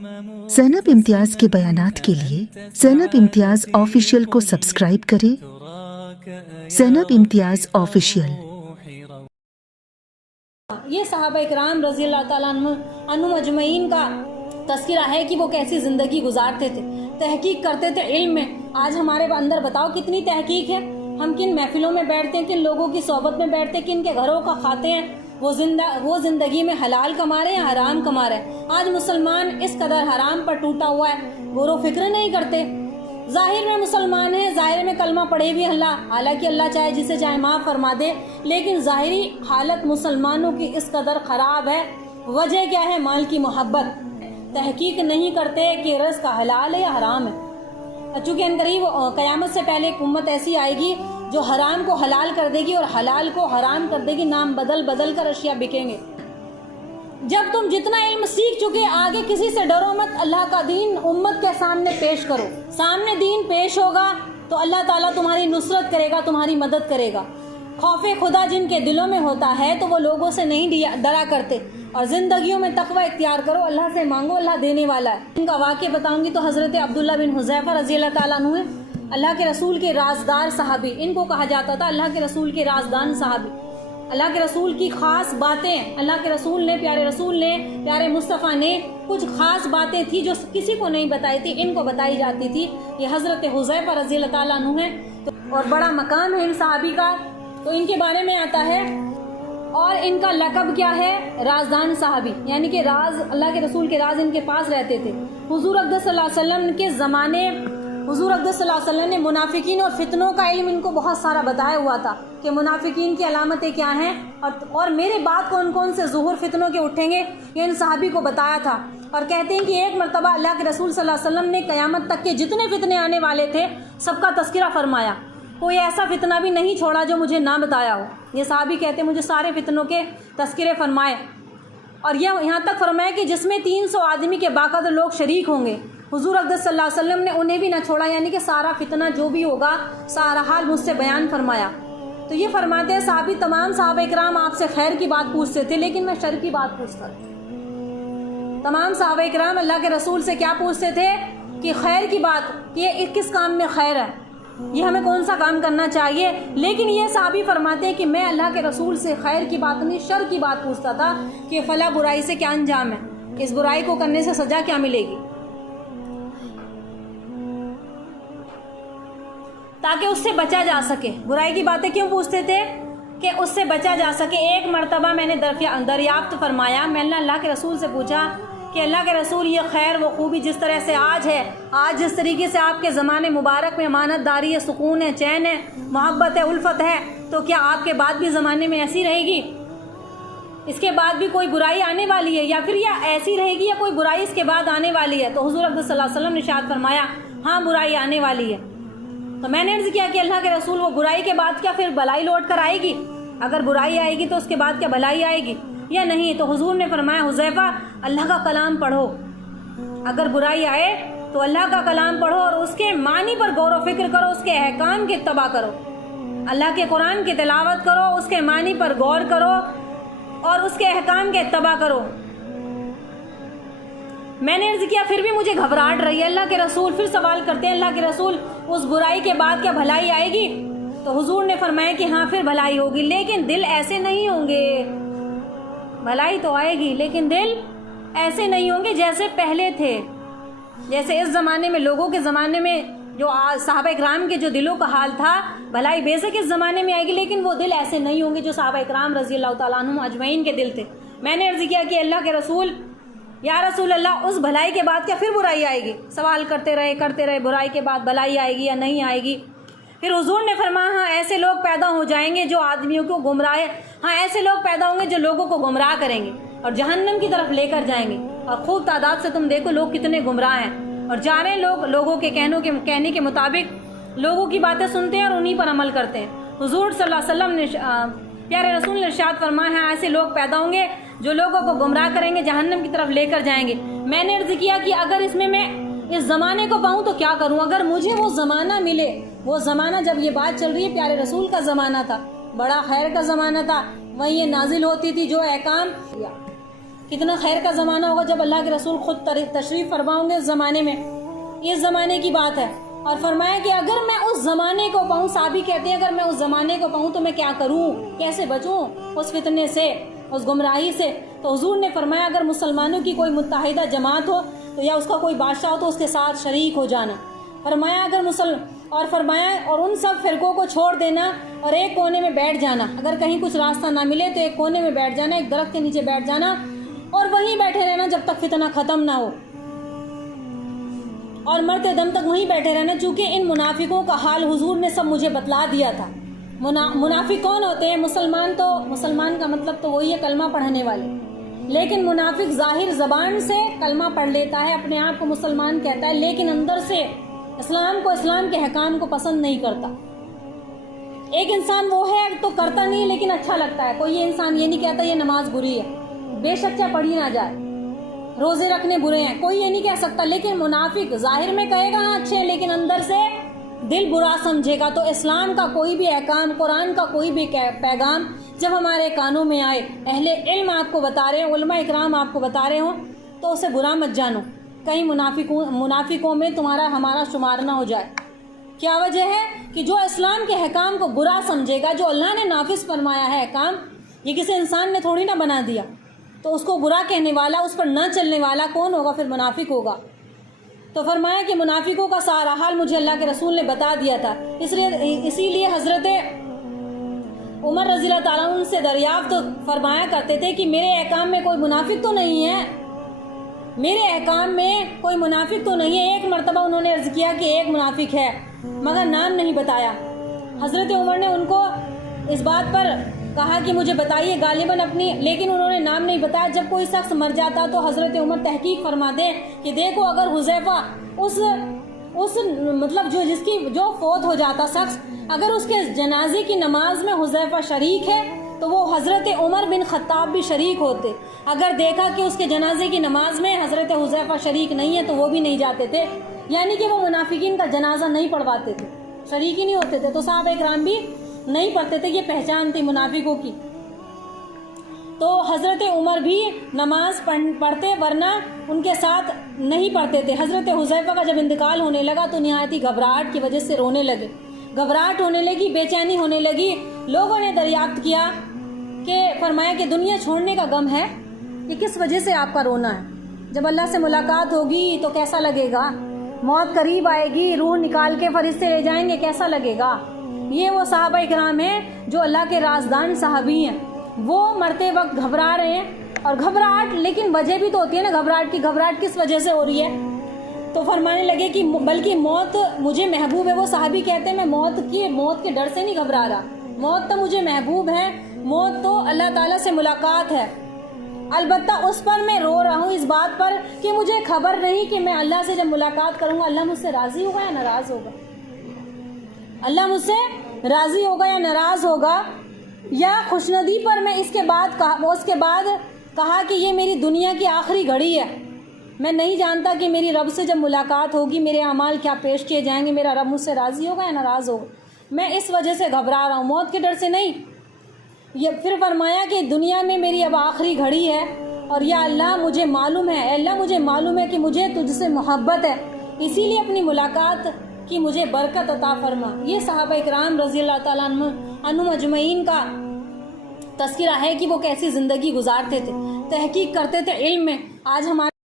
زینب امتیاز کے بیانات کے لیے زینب امتیاز آفیشیل کو سبسکرائب کریں۔ زینب امتیاز آفیشیل۔ یہ صحابہ اکرام رضی اللہ تعالیٰ عنہم اجمعین کا تذکرہ ہے کہ وہ کیسی زندگی گزارتے تھے، تحقیق کرتے تھے علم میں۔ آج ہمارے اندر بتاؤ کتنی تحقیق ہے، ہم کن محفلوں میں بیٹھتے ہیں، کن لوگوں کی صحبت میں بیٹھتے ہیں، کن کے گھروں کا کھاتے ہیں، وہ زندگی میں حلال کما رہے ہیں یا حرام کما رہے ہیں۔ آج مسلمان اس قدر حرام پر ٹوٹا ہوا ہے، غور و فکر نہیں کرتے۔ ظاہر میں مسلمان ہیں، ظاہر میں کلمہ پڑھے بھی اللہ، حالانکہ اللہ چاہے جسے چاہے معاف فرما دے، لیکن ظاہری حالت مسلمانوں کی اس قدر خراب ہے۔ وجہ کیا ہے؟ مال کی محبت۔ تحقیق نہیں کرتے کہ رزق حلال ہے یا حرام ہے۔ چونکہ ان قریب قیامت سے پہلے ایک امت ایسی آئے گی جو حرام کو حلال کر دے گی اور حلال کو حرام کر دے گی، نام بدل بدل کر اشیاء بکیں گے۔ جب تم جتنا علم سیکھ چکے، آگے کسی سے ڈرو مت، اللہ کا دین امت کے سامنے پیش کرو۔ سامنے دین پیش ہوگا تو اللہ تعالیٰ تمہاری نصرت کرے گا، تمہاری مدد کرے گا۔ خوف خدا جن کے دلوں میں ہوتا ہے تو وہ لوگوں سے نہیں ڈرا کرتے، اور زندگیوں میں تقوی اختیار کرو، اللہ سے مانگو، اللہ دینے والا ہے۔ ان کا واقعہ بتاؤں گی تو حضرت عبداللہ بن حذیفہ رضی اللہ تعالیٰ عنہ ہیں، اللہ کے رسول کے رازدار صحابی، ان کو کہا جاتا تھا اللہ کے رسول کے رازدان صحابی۔ اللہ کے رسول کی خاص باتیں اللہ کے رسول نے، پیارے مصطفیٰ نے کچھ خاص باتیں تھی جو کسی کو نہیں بتائی تھی، ان کو بتائی جاتی تھی۔ یہ حضرت حذیفہ رضی اللہ تعالیٰ عنہ ہیں، اور بڑا مقام ہے ان صحابی کا، تو ان کے بارے میں آتا ہے۔ اور ان کا لقب کیا ہے؟ رازدان صحابی، یعنی کہ راز، اللہ کے رسول کے راز ان کے پاس رہتے تھے۔ حضور اقدس صلی اللہ علیہ وسلم کے زمانے، حضور اقدس صلی اللہ علیہ وسلم نے منافقین اور فتنوں کا علم ان کو بہت سارا بتایا ہوا تھا کہ منافقین کی علامتیں کیا ہیں، اور میرے بعد کون کون سے ظہور فتنوں کے اٹھیں گے، یہ ان صحابی کو بتایا تھا۔ اور کہتے ہیں کہ ایک مرتبہ اللہ کے رسول صلی اللہ علیہ وسلم نے قیامت تک کے جتنے فتنے آنے والے تھے سب کا تذکرہ فرمایا، کوئی ایسا فتنہ بھی نہیں چھوڑا جو مجھے نہ بتایا ہو۔ یہ صحابی کہتے ہیں مجھے سارے فتنوں کے تذکرے فرمائے، اور یہ یہاں تک فرمایا کہ جس میں 300 آدمی کے باقاعدہ لوگ شریک ہوں گے، حضور اقدس صلی اللہ علیہ وسلم نے انہیں بھی نہ چھوڑا، یعنی کہ سارا فتنہ جو بھی ہوگا سارا حال مجھ سے بیان فرمایا۔ تو یہ فرماتے ہیں صحابی، تمام صحابہ اکرام آپ سے خیر کی بات پوچھتے تھے، لیکن میں شر کی بات پوچھتا تھا۔ تمام صحابہ اکرام اللہ کے رسول سے کیا پوچھتے تھے؟ کہ خیر کی بات، کہ یہ کس کام میں خیر ہے، یہ ہمیں کون سا کام کرنا چاہیے۔ لیکن یہ صحابی فرماتے ہیں کہ میں اللہ کے رسول سے خیر کی بات نہیں، شر کی بات پوچھتا تھا کہ فلاں برائی سے کیا انجام ہے، اس برائی کو کرنے سے سزا کیا ملے گی، تاکہ اس سے بچا جا سکے۔ برائی کی باتیں کیوں پوچھتے تھے؟ کہ اس سے بچا جا سکے۔ ایک مرتبہ میں نے دریافت فرمایا، میں نے اللہ کے رسول سے پوچھا کہ اللہ کے رسول، یہ خیر و خوبی جس طرح سے آج ہے، آج جس طریقے سے آپ کے زمانے مبارک میں امانت داری ہے، سکون ہے، چین ہے، محبت ہے، الفت ہے، تو کیا آپ کے بعد بھی زمانے میں ایسی رہے گی؟ اس کے بعد بھی کوئی برائی آنے والی ہے، یا پھر یہ ایسی رہے گی یا کوئی برائی اس کے بعد آنے والی ہے؟ تو حضور اقدس صلی اللہ علیہ وسلم نے ارشاد فرمایا ہاں برائی آنے والی ہے۔ تو میں نے عرض کیا کہ اللہ کے رسول، وہ برائی کے بعد کیا پھر بھلائی لوٹ کر آئے گی؟ اگر برائی آئے گی تو اس کے بعد کیا بھلائی آئے گی یا نہیں؟ تو حضور نے فرمایا حذیفہ اللہ کا کلام پڑھو، اگر برائی آئے تو اللہ کا کلام پڑھو اور اس کے معنی پر غور و فکر کرو، اس کے احکام کی اتباع کرو، اللہ کے قرآن کی تلاوت کرو، اس کے معنی پر غور کرو اور اس کے احکام کے اتباع کرو۔ میں نے عرض کیا پھر بھی مجھے گھبراہٹ رہی ہے اللہ کے رسول، پھر سوال کرتے ہیں اللہ کے رسول اس برائی کے بعد کیا بھلائی آئے گی؟ تو حضور نے فرمایا کہ ہاں پھر بھلائی ہوگی، لیکن دل ایسے نہیں ہوں گے، بھلائی تو آئے گی لیکن دل ایسے نہیں ہوں گے جیسے پہلے تھے، جیسے اس زمانے میں، لوگوں کے زمانے میں جو صحابہ اکرام کے جو دلوں کا حال تھا، بھلائی بے شک اس زمانے میں آئے گی لیکن وہ دل ایسے نہیں ہوں گے جو صحابہ اکرام رضی اللہ تعالیٰ عنہم اجمعین کے دل تھے۔ میں نے عرض کیا کہ اللہ کے رسول، یا رسول اللہ اس بھلائی کے بعد کیا پھر برائی آئے گی؟ سوال کرتے رہے برائی کے بعد بھلائی آئے گی یا نہیں آئے گی؟ پھر حضور نے فرمایا ہاں ایسے لوگ پیدا ہو جائیں گے جو آدمیوں کو گمراہ، ہاں ایسے لوگ پیدا ہوں گے جو لوگوں کو گمراہ کریں گے اور جہنم کی طرف لے کر جائیں گے، اور خوب تعداد سے تم دیکھو لوگ کتنے گمراہ ہیں، اور جا رہے لوگ لوگوں کے کہنے کے مطابق لوگوں کی باتیں سنتے ہیں اور انہی پر عمل کرتے ہیں۔ حضور صلی اللہ علیہ وسلم نے، پیارے رسول نے ارشاد فرمایا ہے ایسے لوگ پیدا ہوں گے جو لوگوں کو گمراہ کریں گے، جہنم کی طرف لے کر جائیں گے۔ میں نے عرض کیا کہ اگر اس میں اس زمانے کو پاؤں تو کیا کروں؟ اگر مجھے وہ زمانہ ملے، وہ زمانہ جب یہ بات چل رہی ہے پیارے رسول کا زمانہ تھا، بڑا خیر کا زمانہ تھا، وہیں یہ نازل ہوتی تھی جو احکام کتنا خیر کا زمانہ ہوگا جب اللہ کے رسول خود تشریف فرما ہوں گے اس زمانے میں. اس زمانے کی بات ہے. اور فرمایا کہ اگر میں اس زمانے کو پاؤں, صحابی کہتے ہیں اگر میں اس زمانے کو پاؤں تو میں کیا کروں, کیسے بچوں اس فتنے سے, اس گمراہی سے. تو حضور نے فرمایا اگر مسلمانوں کی کوئی متحدہ جماعت ہو تو یا اس کا کوئی بادشاہ ہو تو اس کے ساتھ شریک ہو جانا. فرمایا اور ان سب فرقوں کو چھوڑ دینا اور ایک کونے میں بیٹھ جانا. اگر کہیں کچھ راستہ نہ ملے تو ایک کونے میں بیٹھ جانا, ایک درخت کے نیچے بیٹھ جانا اور وہیں بیٹھے رہنا جب تک فتنہ ختم نہ ہو, اور مرتے دم تک وہیں بیٹھے رہنا. چونکہ ان منافقوں کا حال حضور نے سب مجھے بتلا دیا تھا. منافق کون ہوتے ہیں؟ مسلمان کا مطلب تو وہی ہے کلمہ پڑھنے والے, لیکن منافق ظاہر زبان سے کلمہ پڑھ لیتا ہے, اپنے آپ کو مسلمان کہتا ہے, لیکن اندر سے اسلام کے حکام کو پسند نہیں کرتا. ایک انسان وہ ہے تو کرتا نہیں لیکن اچھا لگتا ہے. کوئی یہ انسان یہ نہیں کہتا یہ نماز بری ہے, بے شک چاہے پڑھی نہ جائے, روزے رکھنے برے ہیں, کوئی یہ نہیں کہہ سکتا. لیکن منافق ظاہر میں کہے گا ہاں اچھے ہیں, لیکن اندر سے دل برا سمجھے گا. تو اسلام کا کوئی بھی احکام, قرآن کا کوئی بھی پیغام جب ہمارے کانوں میں آئے, اہل علم آپ کو بتا رہے ہوں, علماء اکرام آپ کو بتا رہے ہوں, تو اسے برا مت جانو. کہیں منافقوں میں ہمارا شمار نہ ہو جائے. کیا وجہ ہے کہ جو اسلام کے حکام کو برا سمجھے گا, جو اللہ نے نافذ فرمایا ہے حکام, یہ کسی انسان نے تھوڑی نہ بنا دیا, تو اس کو برا کہنے والا, اس پر نہ چلنے والا کون ہوگا؟ پھر منافق ہوگا. تو فرمایا کہ منافقوں کا سارا حال مجھے اللہ کے رسول نے بتا دیا تھا. اسی لیے حضرت عمر رضی اللہ تعالیٰ عنہ سے دریافت فرمایا کرتے تھے کہ میرے احکام میں کوئی منافق تو نہیں ہے, میرے احکام میں کوئی منافق تو نہیں ہے. ایک مرتبہ انہوں نے عرض کیا کہ ایک منافق ہے, مگر نام نہیں بتایا. حضرت عمر نے ان کو اس بات پر کہا کہ مجھے بتائیے غالباً اپنی, لیکن انہوں نے نام نہیں بتایا. جب کوئی شخص مر جاتا تو حضرت عمر تحقیق فرماتے کہ دیکھو اگر حذیفہ اس مطلب جو فوت ہو جاتا شخص, اگر اس کے جنازے کی نماز میں حذیفہ شریک ہے تو وہ حضرت عمر بن خطاب بھی شریک ہوتے. اگر دیکھا کہ اس کے جنازے کی نماز میں حضرت حذیفہ شریک نہیں ہے تو وہ بھی نہیں جاتے تھے. یعنی کہ وہ منافقین کا جنازہ نہیں پڑھواتے تھے, شریک ہی نہیں ہوتے تھے. تو صحابہ اکرام بھی نہیں پڑھتے تھے, یہ پہچان تھی منافقوں کی. تو حضرت عمر بھی نماز پڑھتے, ورنہ ان کے ساتھ نہیں پڑھتے تھے. حضرت حذیفہ کا جب انتقال ہونے لگا تو نہایت گھبراہٹ کی وجہ سے رونے لگے, گھبراہٹ ہونے لگی, بے چینی ہونے لگی. لوگوں نے دریافت کیا کہ فرمایا کہ دنیا چھوڑنے کا غم ہے, یہ کس وجہ سے آپ کا رونا ہے؟ جب اللہ سے ملاقات ہوگی تو کیسا لگے گا؟ موت قریب آئے گی, روح نکال کے فرشتے لے جائیں گے, کیسا لگے گا؟ یہ وہ صحابہ اکرام ہیں جو اللہ کے رازدان صحابی ہیں, وہ مرتے وقت گھبرا رہے ہیں. اور گھبراہٹ, لیکن وجہ بھی تو ہوتی ہے نا گھبراہٹ کی, گھبراہٹ کس وجہ سے ہو رہی ہے؟ تو فرمانے لگے کہ بلکہ موت مجھے محبوب ہے. وہ صحابی کہتے ہیں میں موت کے ڈر سے نہیں گھبرا رہا, موت تو مجھے محبوب ہے, موت تو اللہ تعالیٰ سے ملاقات ہے. البتہ اس پر میں رو رہا ہوں اس بات پر کہ مجھے خبر نہیں کہ میں اللہ سے جب ملاقات کروں گا اللہ مجھ سے راضی ہوگا یا ناراض ہوگا, اللہ مجھ سے راضی ہوگا یا ناراض ہوگا. یا خوشندی پر میں اس کے بعد کہا کہ یہ میری دنیا کی آخری گھڑی ہے, میں نہیں جانتا کہ میری رب سے جب ملاقات ہوگی میرے اعمال کیا پیش کیے جائیں گے, میرا رب مجھ سے راضی ہوگا یا ناراض ہوگا. میں اس وجہ سے گھبرا رہا ہوں, موت کے ڈر سے نہیں. یہ پھر فرمایا کہ دنیا میں میری اب آخری گھڑی ہے, اور یا اللہ مجھے معلوم ہے, اے اللہ مجھے معلوم ہے کہ مجھے تجھ سے محبت ہے, اسی لیے اپنی ملاقات کی مجھے برکت عطا فرما. یہ صحابہ اکرام رضی اللہ تعالیٰ عنہم اجمعین کا تذکرہ ہے کہ وہ کیسی زندگی گزارتے تھے, تحقیق کرتے تھے علم میں. آج ہمارے